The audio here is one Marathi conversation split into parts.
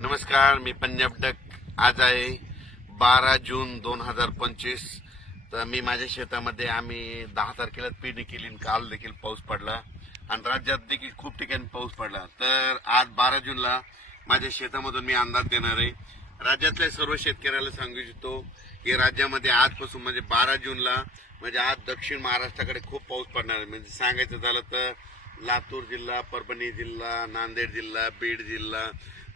नमस्कार मी पंजाब डक. आज आहे बारा जून दोन हजार पंचवीस. तर मी माझ्या शेतामध्ये आम्ही दहा तारखेला पेरणी केली आणि काल देखील पाऊस पडला. आणि राज्यात देखील खूप ठिकाणी पाऊस पडला. तर आज बारा जूनला माझ्या शेतामधून मी अंदाज देणार आहे. राज्यातल्या सर्व शेतकऱ्याला सांगू इच्छितो की राज्यामध्ये आजपासून म्हणजे बारा जूनला म्हणजे आज दक्षिण महाराष्ट्राकडे खूप पाऊस पडणार आहे. म्हणजे सांगायचं झालं तर लातूर जिल्हा परभणी जिल्हा नांदेड जिल्हा बीड जिल्हा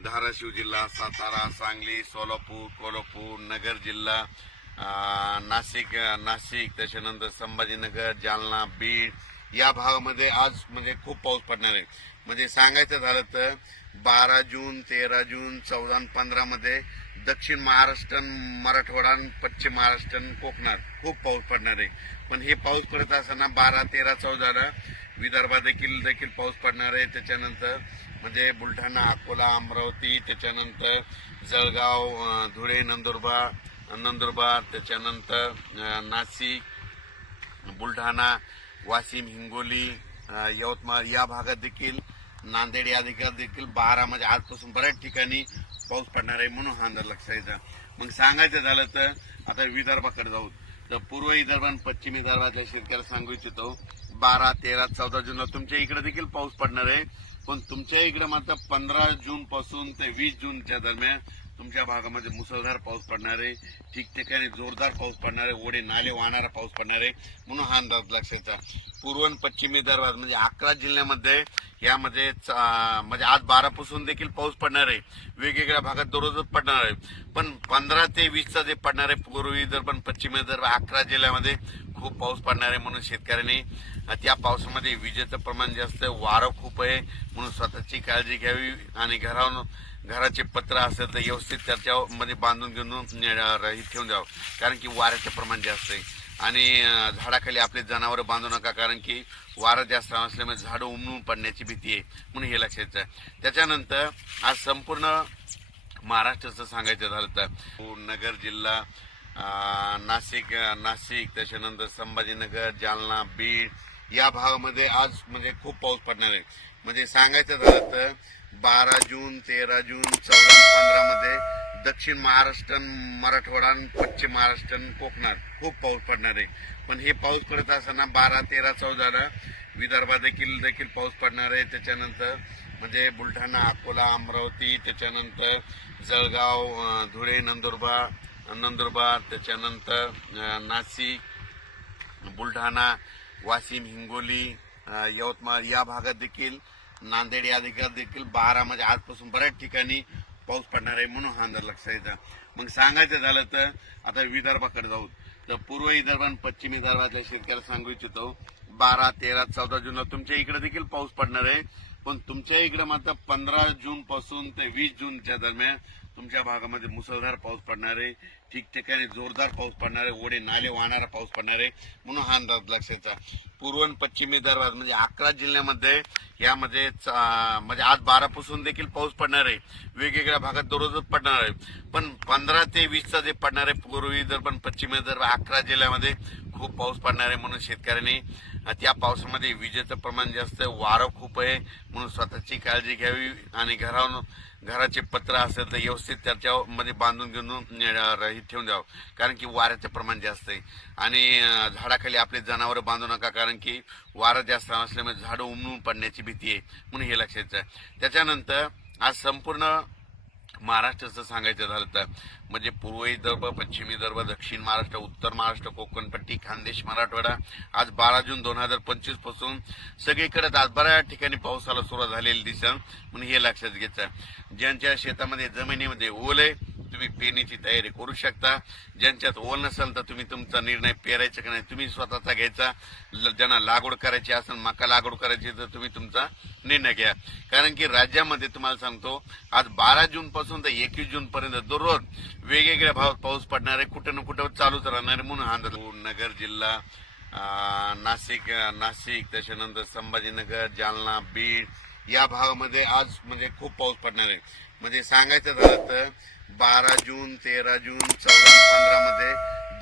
धाराशिव जिल्हा सातारा सांगली सोलापूर कोल्हापूर नगर जिल्हा नाशिक नाशिक त्याच्यानंतर संभाजीनगर जालना बीड या भागामध्ये आज म्हणजे खूप पाऊस पडणार आहे. म्हणजे सांगायचं झालं तर बारा जून तेरा जून चौदा पंधरामध्ये दक्षिण महाराष्ट्र मराठवाडा पश्चिम महाराष्ट्र कोकणात खूप पाऊस पडणार आहे. पण हे पाऊस पडत असताना बारा तेरा चौदाला विदर्भात देखील देखील पाऊस पडणार आहे. त्याच्यानंतर म्हणजे बुलढाणा अकोला अमरावती त्याच्यानंतर जळगाव धुळे नंदुरबार नंदुरबार त्याच्यानंतर नाशिक बुलढाणा वाशिम हिंगोली यवतमाळ या भागात देखील नांदेड या ठिकाणी देखील बारा म्हणजे आजपासून बऱ्याच ठिकाणी पाऊस पडणार आहे म्हणून हा अंदाज लक्षायचा मग सांगायचं झालं तर आता विदर्भाकडे जाऊ. तर पूर्व विदर्भ आणि पश्चिम विदर्भातल्या शेतकऱ्याला सांगू इच्छितो बारा तेरा चौदा जूनला तुमच्या इकडे देखील पाऊस पडणार आहे. पण तुमच्या इकडे मात्र पंधरा जून पासून ते वीस जूनच्या दरम्यान तुमच्या भागामध्ये मुसळधार पाऊस पडणार आहे ठिकठिकाणी जोरदार पाऊस पडणार आहे ओढे नाले वाहणारा पाऊस पडणार आहे म्हणून हा अंदाज लक्षायचा पूर्व आणि पश्चिम विदर्भात म्हणजे अकरा जिल्ह्यामध्ये यामध्ये म्हणजे आज बारा पासून देखील पाऊस पडणार. आहे वेगवेगळ्या भागात दररोजच पडणार. आहे पण पंधरा ते वीसचा जे पडणार आहे पूर्व विदर्भ आणि पश्चिम विदर्भ अकरा जिल्ह्यामध्ये खूप पाऊस पडणार आहे म्हणून शेतकऱ्यांनी त्या पावसामध्ये विजेचं प्रमाण जास्त आहे वारं खूप आहे म्हणून स्वतःची काळजी घ्यावी आणि घरावर घराचे पत्र असेल तर व्यवस्थित त्याच्यामध्ये बांधून घेऊन रहित ठेवून द्यावं. कारण की वाऱ्याचं प्रमाण जास्त आहे. आणि झाडाखाली आपले जनावरं बांधू नका कारण की वारं जास्त असल्यामुळे झाडं उमलून पडण्याची भीती आहे म्हणून हे लक्षात त्याच्यानंतर आज संपूर्ण महाराष्ट्राचं सांगायचं झालं तर नगर जिल्हा नाशिक नाशिक त्याच्यानंतर संभाजीनगर जालना बीड या भागामध्ये आज म्हणजे खूप पाऊस पडणार आहे. म्हणजे सांगायचं झालं तर बारा जून तेरा जून चौदा पंधरामध्ये दक्षिण महाराष्ट्र मराठवाडा पश्चिम महाराष्ट्र कोकणात खूप पाऊस पडणार आहे. पण हे पाऊस पडत असताना बारा तेरा चौदाला विदर्भात देखील देखील पाऊस पडणार आहे. त्याच्यानंतर म्हणजे बुलढाणा अकोला अमरावती त्याच्यानंतर जळगाव धुळे नंदुरबार नंदुरबार त्याच्यानंतर नाशिक बुलढाणा वाशिम हिंगोली यवतमाळ या भागात देखील नांदेड या ठिकाणी देखील बारा म्हणजे आजपासून बऱ्याच ठिकाणी पाऊस पडणार आहे म्हणून हा अंदाज लक्षायचा मग सांगायचं झालं तर आता विदर्भाकडे जाऊ. तर पूर्व विदर्भ आणि पश्चिम विदर्भातल्या शेतकऱ्याला सांगू इच्छितो बारा तेरा चौदा जूनला तुमच्या इकडे देखील पाऊस पडणार आहे. पण तुमच्या इकडे मात्र पंधरा जून पासून ते वीस जूनच्या दरम्यान तुमच्या भागामध्ये मुसळधार पाऊस पडणार आहे. ठिकठिकाणी जोरदार पाऊस पडणार आहे. ओढे नाले वाहणारा पाऊस पडणार आहे. म्हणून हा अंदाज लक्षायचा पूर्व आणि पश्चिम विदर्भात म्हणजे अकरा जिल्ह्यामध्ये यामध्ये म्हणजे आज बारा पासून देखील पाऊस पडणार आहे. वेगवेगळ्या भागात दररोजच पडणार आहे. पण पंधरा ते वीसचा जे पडणार आहे पूर्व विदर्भ आणि पश्चिम विदर्भ अकरा जिल्ह्यामध्ये खूप पाऊस पडणार आहे म्हणून शेतकऱ्यांनी त्या पावसामध्ये विजेचं प्रमाण जास्त आहे वारं खूप आहे म्हणून स्वतःची काळजी घ्यावी आणि घरावर घराचे पत्र असेल तर व्यवस्थित त्याच्यामध्ये बांधून घेऊन ठेवून द्यावं. कारण की वाऱ्याचं प्रमाण जास्त आहे. आणि झाडाखाली आपले जनावरं बांधू नका कारण की वारं जास्त असल्यामुळे झाडं उमळून पडण्याची भीती आहे म्हणून हे लक्षात त्याच्यानंतर आज संपूर्ण महाराष्ट्राचं सांगायचं झालं तर म्हणजे पूर्व विदर्भ पश्चिम विदर्भ दक्षिण महाराष्ट्र उत्तर महाराष्ट्र कोकणपट्टी खानदेश मराठवाडा. आज बारा जून दोन हजार पंचवीसपासून सगळीकडे आज बऱ्याच ठिकाणी पावसाला सुरुवात झालेली दिसेल म्हणून हे लक्षात घ्यायचं ज्यांच्या शेतामध्ये जमिनीमध्ये ओले तुम्ही पेरणीची तयारी करू शकता. ज्यांच्यात ओल नसेल तर तुम्ही तुमचा निर्णय पेरायचा का नाही तुम्ही स्वतःचा घ्यायचा. ज्यांना लागवड करायची असेल मका लागवड करायची तर तुम्ही तुमचा निर्णय घ्या. कारण की राज्यामध्ये तुम्हाला सांगतो आज बारा जून पासून तर एकवीस जून पर्यंत दररोज वेगवेगळ्या भागात पाऊस पडणार आहे कुठं ना कुठं चालूच राहणार आहे म्हणून हा नगर जिल्हा नाशिक नाशिक त्याच्यानंतर संभाजीनगर जालना बीड या भागामध्ये आज म्हणजे खूप पाऊस पडणार आहे. म्हणजे सांगायचं झालं तर बारा जून तेरा जून चौदा पंधरा मध्ये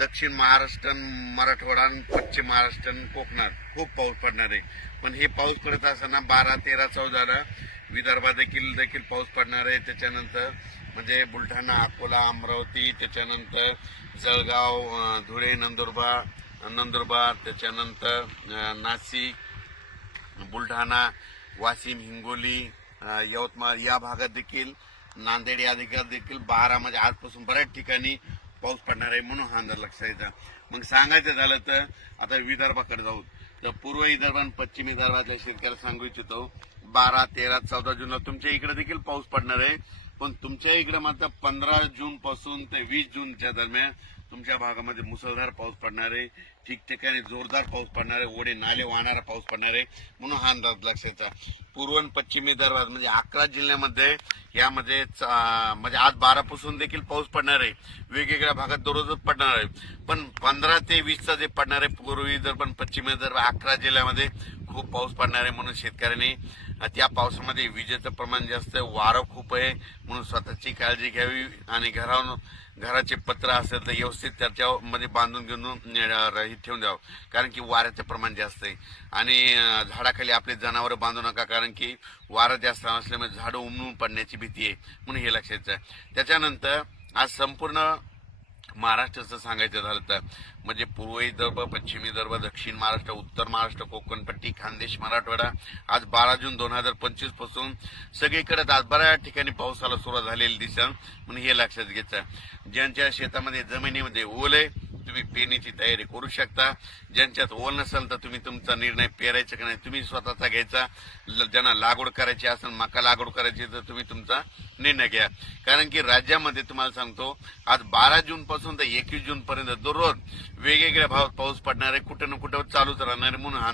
दक्षिण महाराष्ट्र मराठवाडा पश्चिम महाराष्ट्र कोकणात खूप पाऊस पडणार आहे. पण हे पाऊस पडत असताना बारा तेरा चौदाला विदर्भात देखील देखील पाऊस पडणार आहे. त्याच्यानंतर म्हणजे बुलढाणा अकोला अमरावती त्याच्यानंतर जळगाव धुळे नंदुरबार नंदुरबार त्याच्यानंतर नाशिक बुलढाणा वाशिम हिंगोली यवतमाळ या भागात देखील नांदेड या भागात देखील बारा म्हणजे आजपासून बऱ्याच ठिकाणी पाऊस पडणार आहे म्हणून हा अंदाज लक्षात येतं. मग सांगायचं झालं तर आता विदर्भाकडे जाऊ. तर पूर्व विदर्भ आणि पश्चिम विदर्भातल्या शेतकऱ्याला सांगू इच्छितो बारा तेरा चौदा जूनला तुमच्या इकडे देखील पाऊस पडणार आहे. पण तुमच्या इकडे मात्र पंधरा जून पासून ते वीस जूनच्या दरम्यान तुमच्या भागामध्ये मुसळधार पाऊस पडणार आहे. ठिकठिकाणी जोरदार पाऊस पडणार आहे. ओढे नाले वाहणारा पाऊस पडणार आहे. म्हणून हा अंदाज लक्षाचा पूर्व आणि पश्चिमी विदर्भात म्हणजे अकरा जिल्ह्यामध्ये यामध्ये म्हणजे आज बारापासून देखील पाऊस पडणार आहे. वेगवेगळ्या भागात दररोजच पडणार आहे. पण पंधरा ते वीसचा जे पडणार आहे पूर्व विदर्भ आणि पश्चिम विदर्भ अकरा जिल्ह्यामध्ये खूप पाऊस पडणार आहे म्हणून शेतकऱ्यांनी त्या पावसामध्ये विजेचं प्रमाण जास्त आहे वारं खूप आहे म्हणून स्वतःची काळजी घ्यावी आणि घरावर घराचे पत्र असेल तर व्यवस्थित त्याच्यामध्ये बांधून घेऊन ठेवून द्यावं. कारण की वाऱ्याचं प्रमाण जास्त आहे. आणि झाडाखाली आपले जनावर बांधू नका कारण की वारं जास्त असल्यामुळे झाडं उमळून पडण्याची भीती आहे म्हणून हे लक्षात आहे त्याच्यानंतर आज संपूर्ण महाराष्ट्राचं सांगायचं झालं तर म्हणजे पूर्व विदर्भ पश्चिम विदर्भ दक्षिण महाराष्ट्र उत्तर महाराष्ट्र कोकणपट्टी खानदेश मराठवाडा आज बारा जून दोन हजार पंचवीसपासून सगळीकडे आज बऱ्याच ठिकाणी पावसाला सुरुवात झालेली दिसेल म्हणून हे लक्षात घ्यायचं ज्यांच्या शेतामध्ये जमिनीमध्ये ओल आहे तुम्ही पेरणीची तयारी करू शकता. ज्यांच्यात ओल नसेल तर तुम्ही तुमचा निर्णय पेरायचा की नाही तुम्ही स्वतःचा घ्यायचा. ज्यांना लागवड करायची असेल मका लागवड करायची तर तुम्ही तुमचा निर्णय घ्या. कारण की राज्यामध्ये तुम्हाला सांगतो आज बारा जून पासून तर एकवीस जून पर्यंत दररोज वेगवेगळ्या भावात पाऊस पडणार आहे कुठं ना कुठं चालूच राहणार आहे म्हणून हा